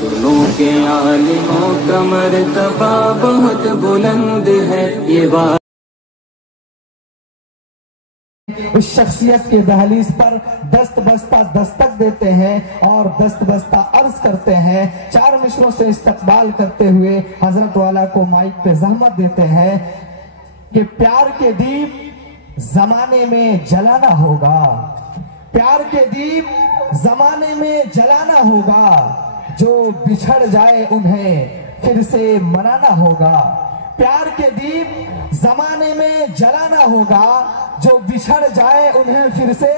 سنو کہ عالموں کا مرتبہ بہت بلند ہے، یہ بات اس شخصیت کے دہلیز پر دست بستہ دستک دیتے ہیں اور دست بستہ عرض کرتے ہیں، چار مصروں سے استقبال کرتے ہوئے حضرت والا کو مائک پہ زحمت دیتے ہیں کہ پیار کے دیپ زمانے میں جلانا ہوگا، پیار کے دیپ زمانے میں جلانا ہوگا، جو بچھڑ جائے انہیں پھر سے منانا ہوگا، پیار کے دیپ زمانے میں جلانا ہوگا، جو بچھڑ جائے انہیں پھر سے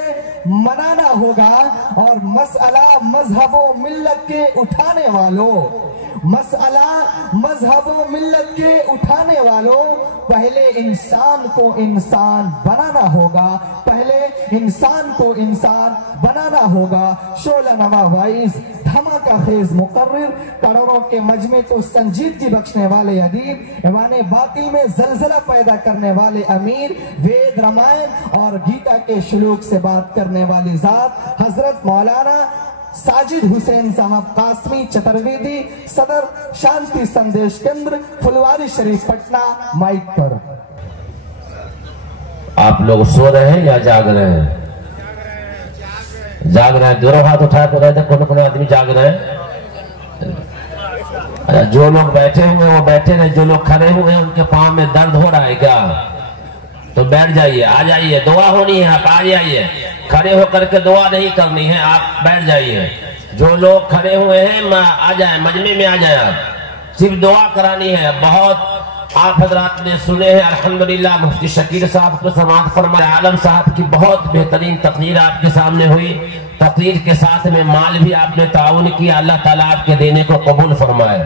منانا ہوگا، اور مسئلہ مذہب و ملت کے اٹھانے والوں، مسئلہ مذہب و ملت کے اٹھانے والوں، پہلے انسان کو انسان بنانا ہوگا، پہلے انسان کو انسان بنانا ہوگا۔ شعلہ نوا وائز، دھماکہ خیز مقرر، کروڑوں کے مجمع کو سنجیدگی بخشنے والے ادیب، ایوان باطل میں زلزلہ پیدا کرنے والے امیر، وید رامائن اور گیتا کے شلوک سے بات کرنے والی ذات حضرت مولانا ساجد حسین صاحب قاسمی چترویدی، صدر شانتی سندیش کندر، پھلواری شریف پٹنہ، مائک پر۔ آپ لوگ سو رہے ہیں یا جاگ رہے ہیں؟ جاگ رہے ہیں، دونوں ہاتھ اٹھائے تو رہے تھے، کون آدمی جاگ رہے ہیں؟ جو لوگ بیٹھے ہوئے ہیں وہ بیٹھے رہے، جو لوگ کھڑے ہوئے ہیں ان کے پاؤں میں درد ہو رہا ہے کیا؟ تو بیٹھ جائیے، آ جائیے، دعا ہونی ہے، آپ آ جائیے، کھڑے ہو کر کے دعا نہیں کرنی ہے، آپ بیٹھ جائیے۔ جو لوگ کھڑے ہوئے ہیں آ جائیں، مجمع میں آ جائیں، آپ صرف دعا کرانی ہے۔ بہت آپ حضرات نے سنے ہیں، الحمدللہ مفتی شکیر صاحب کو سماعت فرمائے، عالم صاحب کی بہت بہترین تقریر آپ کے سامنے ہوئی، تقریر کے ساتھ میں مال بھی آپ نے تعاون کیا، اللہ تعالیٰ آپ کے دینے کو قبول فرمائے۔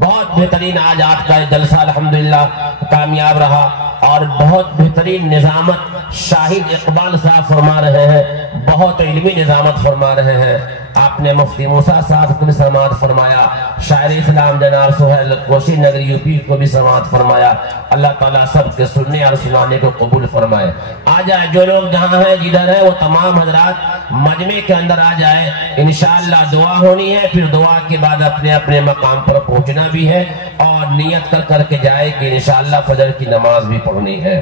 بہت بہترین آج آپ کا جلسہ الحمدللہ کامیاب رہا، اور بہت بہترین نظامت شاہد اقبال صاحب فرما رہے ہیں، بہت علمی نظامت فرما رہے ہیں۔ آپ نے مفتی موسیٰ صاحب کو بھی سماعت فرمایا، شاعر اسلام جناب سہیل کوشی نگر یوپی کو بھی سماعت فرمایا۔ اللہ تعالیٰ سب کے سننے اور سنانے کو قبول فرمائے۔ آ جائے جو لوگ جہاں ہیں، جدھر ہیں، وہ تمام حضرات مجمع کے اندر آ جائیں، انشاءاللہ دعا ہونی ہے، پھر دعا کے بعد اپنے اپنے مقام پر پہنچنا بھی ہے، اور نیت کر کر کے جائے کہ انشاءاللہ فجر کی نماز بھی پڑھنی ہے۔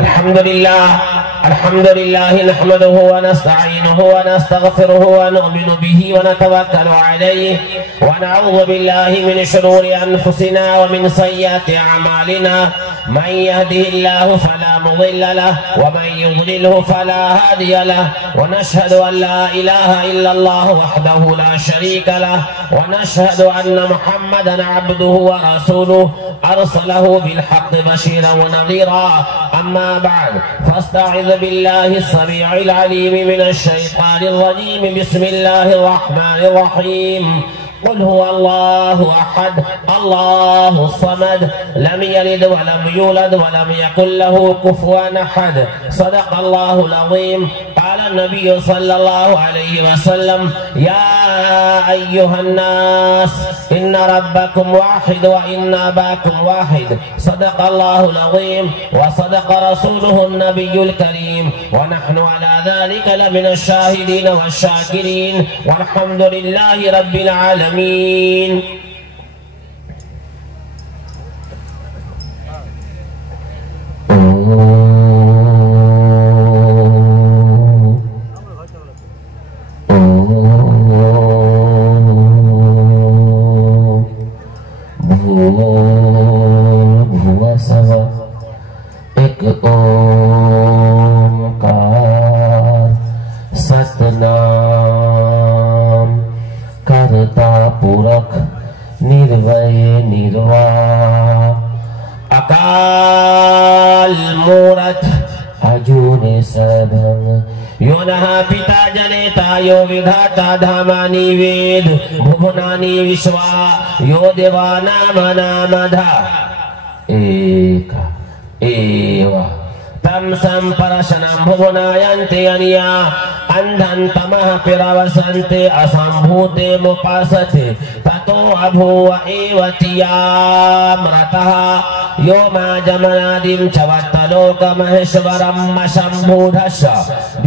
الحمد لله نحمده ونستعينه ونستغفره ونؤمن به ونتوكل عليه ونعوذ بالله من شرور أنفسنا ومن سيئات أعمالنا، من يهده الله فلا مضل له ومن يضلله فلا هادي له، ونشهد أن لا إله إلا الله وحده لا شريك له، ونشهد أن محمدا عبده ورسوله أرسله بالحق بشيرا ونذيرا. أما بعد، فاستعذ بالله السميع العليم من الشيطان الرجيم. بسم الله الرحمن الرحيم. قل هو الله أحد الله الصمد لم يلد ولم يولد ولم يكن له كفوا أحد. صدق الله العظيم. قال النبي صلى الله عليه وسلم: يا أيها الناس إن ربكم واحد وإن أباكم واحد. صدق الله العظيم وصدق رسوله النبي الكريم، ونحن على ذلك لمن الشاهدين والشاكرين، والحمد لله رب العالمين. ایک اومکار ستنام کرتا پورک نروے نروا اکال مورت حجون سبھنگ یو نہا پیتا جنیتا یو ودھاتا دھامانی وید بھونانی وشوا یو دیوانا منا مدھا ایک ایوا تم سمپرشنم بھوناینتے انیا اندھن تمہ پروسنتے اسمبھوتے مپاستے تتو ابھو ایوتیام رتہا یو ما جمنادیم چوتلوک مہشورم شمبھودھش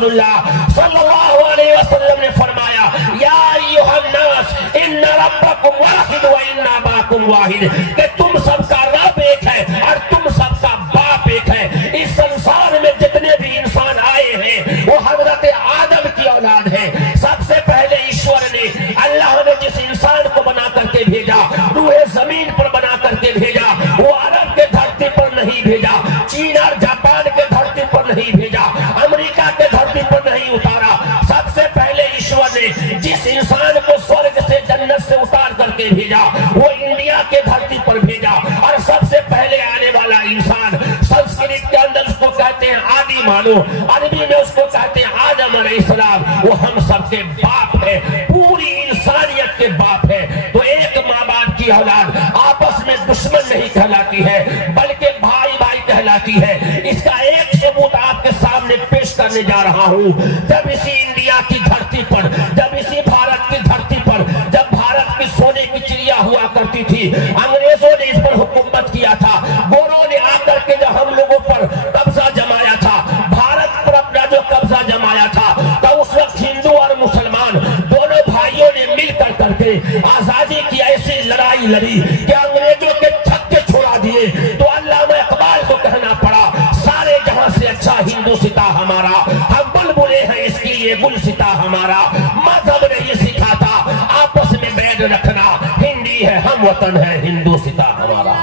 رسول اللہ صلی اللہ علیہ وسلم نے فرمایا یا ایھا الناس ان ربکم واحد و ان اباکم واحد، کہ تم سب کا رب ایک ہے اور تم سب کا باپ ایک ہے۔ اس سنسار میں جتنے بھی انسان آئے ہیں وہ حضرت آدم کی اولاد ہے۔ سب سے پہلے ایشور نے، اللہ نے جس انسان کو بنا کر کے بھیجا، روح زمین پر بنا کر کے بھیجا، وہ عرب کے دھرتی پر نہیں بھیجا، چین اور جاپان کے دھرتی پر نہیں بھیجا، امریکہ کے دھرتی پر نہیں اتارا۔ سب سے پہلے ایشور نے جس انسان کو سورگ سے جنت سے اتار کر کے بھیجا وہ انڈیا کے دھرتی پر بھیجا، اور سب سے پہلے آنے والا انسان سنسکرت کے اندر اس کو کہتے ہیں آدی مانو، عربی میں اس کو کہتے ہیں آدم علیہ السلام، وہ ہم سب کے باپ ہے، پوری انسانیت کے باپ ہے۔ تو ایک ماں باپ کی اولاد آپس میں دشمن نہیں کہلاتی ہے بلکہ بھائی بھائی کہلاتی ہے۔ اس کا ایک ثبوت آپ کے سامنے پیش کرنے جا رہا ہوں۔ جب اسی انڈیا کی دھرتی پر، جب اسی بھارت کی دھرتی پر، جب بھارت کی سونے کی چڑیا ہوا کرتی تھی، انگریزوں نے اس پر حکومت کیا تھا، گوروں نے آ کر کے جو ہم لوگوں پر قبضہ جمایا تھا، بھارت پر اپنا جو قبضہ جمایا تھا، تو اس وقت ہندو اور مسلمان دونوں بھائیوں نے مل کر کے آزادی کی ایسی لڑائی لڑی کہ انگریزوں کے چھکے چھوڑا دیے۔ تو علامہ اقبال کو کہنا پڑا سارے جہاں سے اچھا ہندو ستا ہمارا، ہم بلبلے ہیں اس کی یہ گل ستا ہمارا، مذہب نے یہ سکھا تھا آپس میں بیٹھ رکھنا، ہندی ہے ہم وطن ہے ہندو ستا ہمارا۔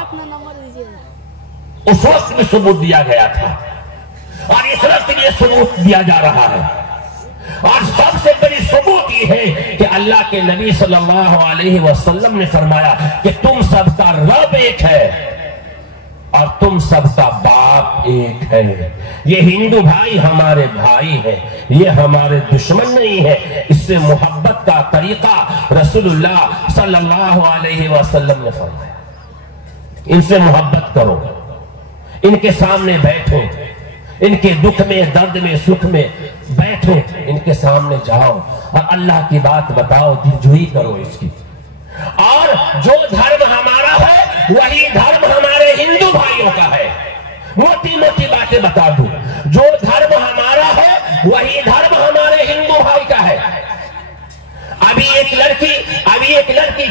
اس وقت بھی ثبوت دیا گیا تھا اور اس وقت یہ ثبوت دیا جا رہا ہے۔ اور سب سے بڑی ثبوت یہ ہے کہ اللہ کے نبی صلی اللہ علیہ وسلم نے فرمایا کہ تم سب کا رب ایک ہے اور تم سب کا باپ ایک ہے۔ یہ ہندو بھائی ہمارے بھائی ہیں، یہ ہمارے دشمن نہیں ہے۔ اس سے محبت کا طریقہ رسول اللہ صلی اللہ علیہ وسلم نے فرمایا۔ ان سے محبت کرو، ان کے سامنے بیٹھو، ان کے دکھ میں درد میں سکھ میں بیٹھو، ان کے سامنے جاؤ اور اللہ کی بات بتاؤ، دلجوئی کرو اس کی۔ اور جو دھرم ہمارا ہے وہی دھرم ہمارے ہندو بھائیوں کا ہے۔ موٹی موٹی باتیں بتا دوں، جو دھرم ہمارا ہے وہی دھرم ہمارے ہندو بھائی کا ہے۔ ابھی ایک لڑکی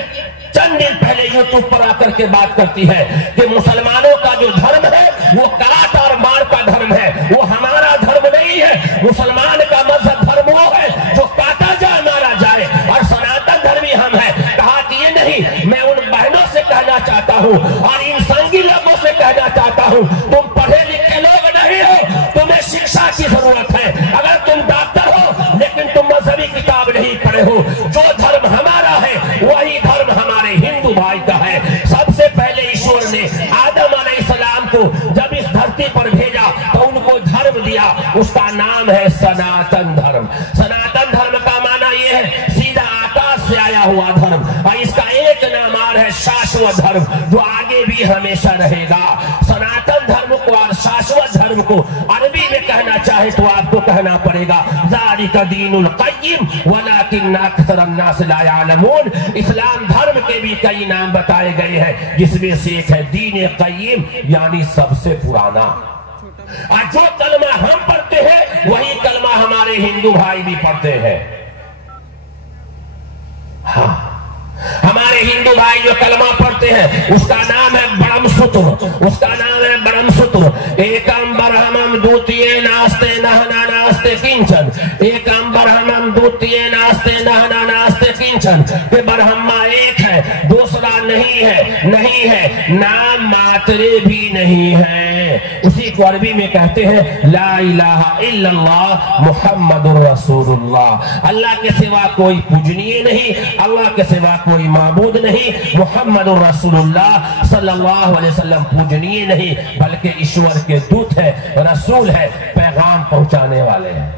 چند دن پہلے یوٹیوب پر آ کر کے بات کرتی ہے کہ مسلمانوں کا جو دھرم ہے وہ کرات اور مار کا دھرم ہے، وہ ہمارا دھرم نہیں ہے۔ مسلمان کا مذہب دھرم وہ ہے جو کاٹا جائے مارا جائے، اور سناتن دھرمی ہم ہے۔ کہا کہ یہ نہیں، میں ان بہنوں سے کہنا چاہتا ہوں اور ان سنگی لوگوں سے کہنا چاہتا ہوں، تم پڑھے لکھے لوگ نہیں ہو، تمہیں شکشا کی ضرورت ہے۔ اگر تم ڈاکٹر ہو لیکن تم مذہبی کتاب نہیں پڑھے ہو، جو دھرم ہمارا ہے وہی دھرم ہمارے ہندو بھائی کا ہے۔ سب سے پہلے ایشور نے آدم علیہ السلام کو جب اس دھرتی پر بھیجا تو ان کو دھرم دیا، اس کا نام ہے سناتن دھرم۔ سناتن دھرم کا معنی یہ ہے سیدھا آکاش سے آیا ہوا دھرم، اور اس کا ایک نام اور ہے شاشوت دھرم، جو آگے بھی ہمیشہ رہے گا۔ سناتن دھرم کو اور شاشوت دھرم کو عربی میں کہنا چاہے تو آپ کو کہنا پڑے گا ذالک دین القیم ولکن اکثر الناس لا یعلمون۔ اسلام دھرم کے بھی کئی نام بتائے گئے ہیں، جس میں سے ایک ہے دین قیم، یعنی سب سے پرانا۔ اور جو کلمہ ہم پڑھتے ہیں وہی کلمہ ہمارے ہندو بھائی بھی پڑھتے ہیں۔ ہاں، ہمارے ہندو بھائی جو کلمہ پڑھتے ہیں اس کا نام ہے برہم ستر، اس کا نام ہے برہم ستر۔ ایکم برہمم دوتیے ناستے نہنا ناستے کنچن، ایکم برہمم دوتیے ناستے نہنا ناستے کنچن، کہ برہما ایک ہے، دوسرا نہیں ہے، نام ماترے بھی نہیں ہے۔ اسی کو عربی میں کہتے ہیں لا الہ الا اللہ محمد الرسول اللہ۔ اللہ کے سوا کوئی پوجنیے نہیں، اللہ کے سوا کوئی معبود نہیں، محمد الرسول اللہ صلی اللہ علیہ وسلم پوجنیے نہیں بلکہ ایشور کے دودت ہے، رسول ہے، پیغام پہنچانے والے ہیں۔